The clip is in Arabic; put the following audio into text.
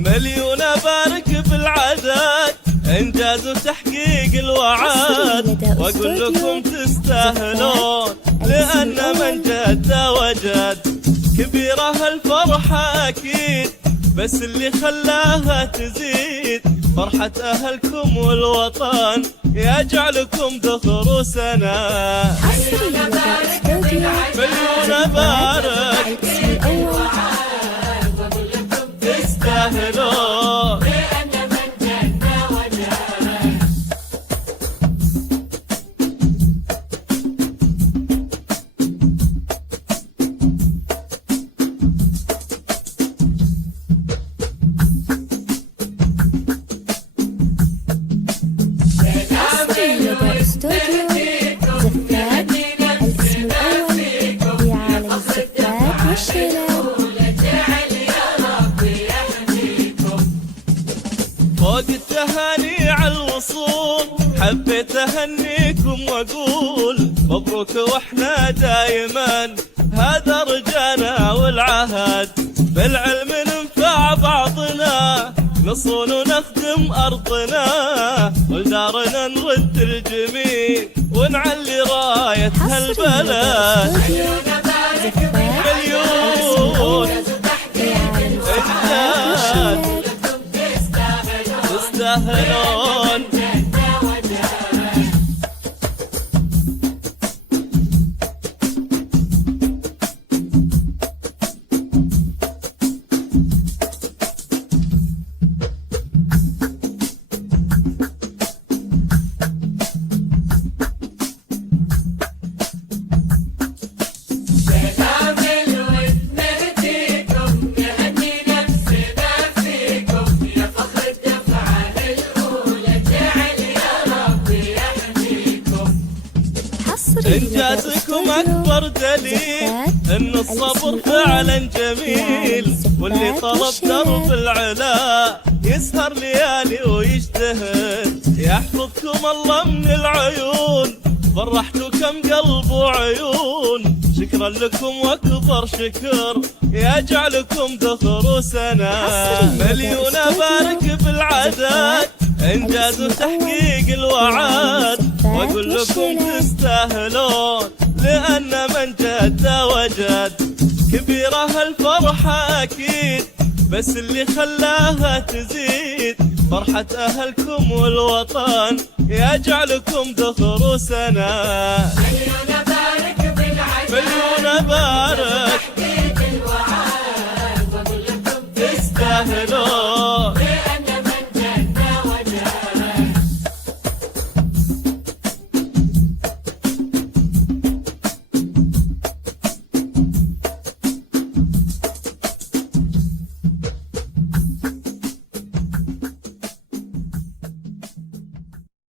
مليون بارك بالعدد، انجاز وتحقيق الوعد، واقول لكم تستاهلون لان من جد وجد. كبيرة هالفرحة اكيد، بس اللي خلاها تزيد فرحة اهلكم والوطن يجعلكم ذخر سنة. مليون بارك تستاهلون لأن من جد وجد. فوق التهاني على الوصول حبيت اهنيكم واقول مبروك، واحنا دايما هذا رجانا والعهد، بالعلم ننفع بعضنا نصون ونخدم ارضنا، ولدارنا نرد الجميل ونعلي راية هالبلد. مليون إنجاز تستاهلون. إنجازكم أكبر دليل إن الصبر فعلا جميل، واللي طلب درب العلا يسهر ليالي ويجتهد، يحفظكم الله من العيون فرحتوا كم قلب وعيون. شكرا لكم واكبر شكر يجعلكم ذخر سنة. مليون بارك بالعدد، انجاز وتحقيق الوعد، واقول لكم تستاهلون لان من جد وجد. كبيرة هالفرحة اكيد، بس اللي خلاها تزيد فرحة اهلكم والوطن يجعلكم ذخر سنة. مليون بارك بالعدد، مليون بارك تحقيق الوعد، واقول لكم تستاهلون.